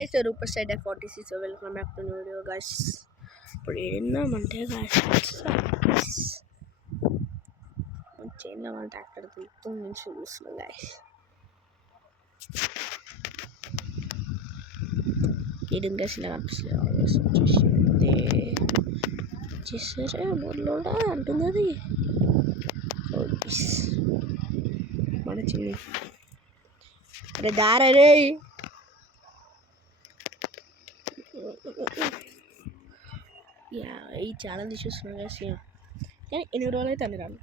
It's a Rupert side at 46, so welcome back to new video guys. ఇప్పుడు ఏంటంటే guys చేద్దామంటే అక్కడ తిరుగుతూ నుంచి చూస్తున్నాం guys. ఏం guys ఇలా కనిపిస్తుంది చేసారా బోర్లోడా అంటుంది అది మన చిన్ని అరే దారే రే ఈ ఛానల్ తీసేస్తున్నాను కదా సేమ్ కానీ ఎన్ని రోజులు అయితే అన్ని రాను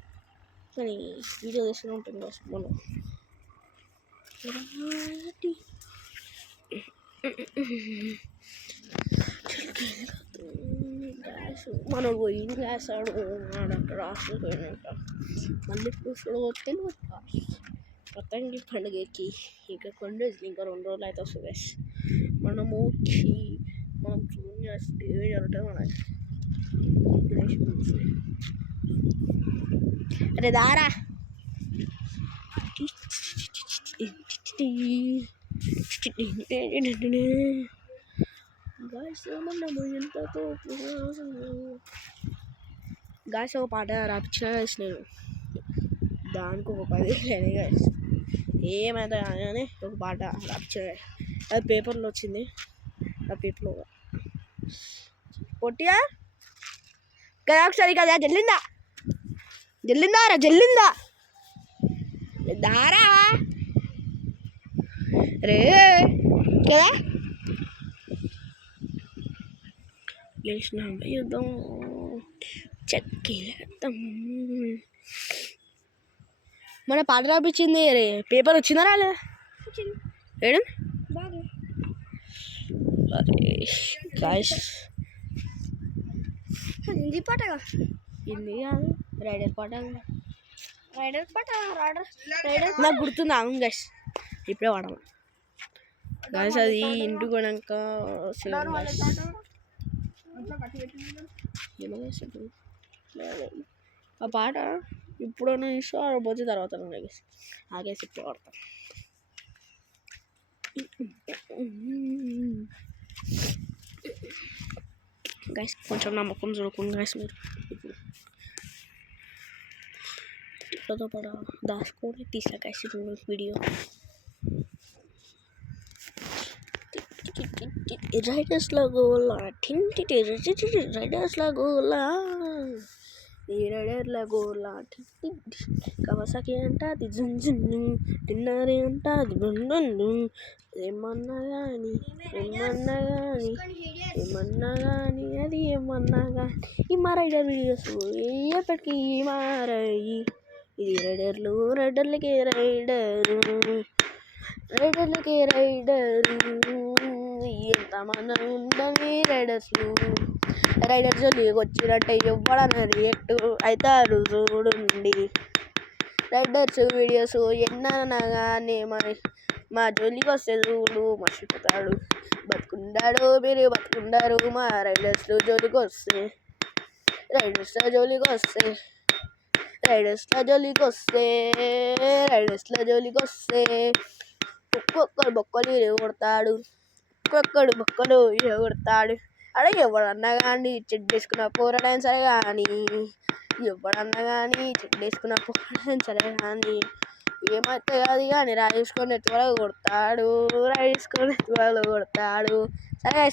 కానీ వీడియో చేస్తూనే ఉంటుంది కదా మనం మనోడు పోయింది వేసాడు అక్కడ హాస్టల్ పోయినాక మళ్ళీ చూసుడు తెలియదు మొత్తానికి పండుగకి ఇంకా కొన్ని రోజులు ఇంకా 2 రోజులు అయితే వస్తుంది మనము మనం జూనియర్స్ డే జరుగుతుంది మనకి అరే దారా గాయస్ ఒక పాట రాపించిన గాయస్ నేను దానికి ఒక 10 గాయస్ ఏమైతే కానీ ఒక పాట రాపించిన అది పేపర్లో వచ్చింది ఆ పేపర్లో పొట్టిగా కదా ఒకసారి కదా జల్లిందా దారా రే కదా గెలిచిన యుద్ధం చెక్కిలేద్దాం మన పాట రాపించింది రే పేపర్ వచ్చిందా రాలే ఏడు గాయస్ హిందీ పాటగా హిందీ కాదు రైడర్ పాట నాకు గుర్తుంది అవును గైస్ ఇప్పుడే వాడాలి గాయస్ అది ఇంటికి పోయినాక ఆ పాట ఇప్పుడైనా ఇష్టం ఆడపోతే తర్వాత ఆగేసి ఇప్పుడే వాడతాం గైస్ కొంచెం నమ్మకం చూడకుండా గైస్ మీరు ఇట్లతో పాటు దాచుకొని తీసా గైస్ వీడియో రైడర్స్లో గోలా రైడర్స్లో గోలా ఈ రైడర్ల గోలా కవసాకి అంట అది జున్ను తిన్నారే అంట అది బొండు ఏమన్నా కానీ అది ఏమన్నా కానీ ఈ మా రైడర్ వీడియోస్ ఎప్పటికీ మారాయి ఇది రైడర్లకి రైడరు ఎంతమంది ఉండని రైడర్స్ వచ్చినట్టే ఇవ్వడానికి రియాక్ట్ అవుతారు చూడండి రైడర్స్ వీడియోస్ ఎన్నైనా కానీ మా జోలికి వస్తే చూడు మర్చిపోతాడు మీరు బతుకుండారు మా రైడర్స్ జోలికి వస్తే ఒక్కొక్కడు బొక్కలు కొడతాడు అడే ఎవడన్నా కానీ చెడ్డేసుకున్న పోరాడని సరే కానీ ఏమైతే అది కానీ రాజేసుకొని ఎత్తువలో కొడతాడు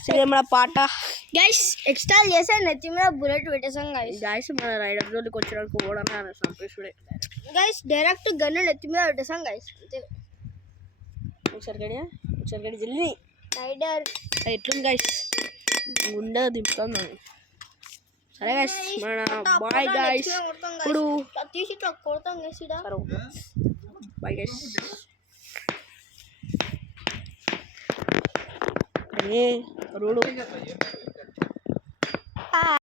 సరే మన పాట గైస్ ఎక్స్ట్రాల్ చేసే నెత్తి మీద బుల్లెట్ పెట్టేసాం గైస్ మన రైడర్ జోలికి వచ్చేటప్పుడు కూడా సంపేషుడే గైస్ డైరెక్ట్ గన్ను నెత్తి మీద పెట్టేసాం గైస్ ఒకసారి గడి జల్లి రైడర్ ఎట్లుంది గైస్ గుండె దింపుతాం మనం సరే గైస్ మన బాయ్ గైస్ ఇప్పుడు తీసి కొడతాం బాయ్ గైస్ అరే రోడ్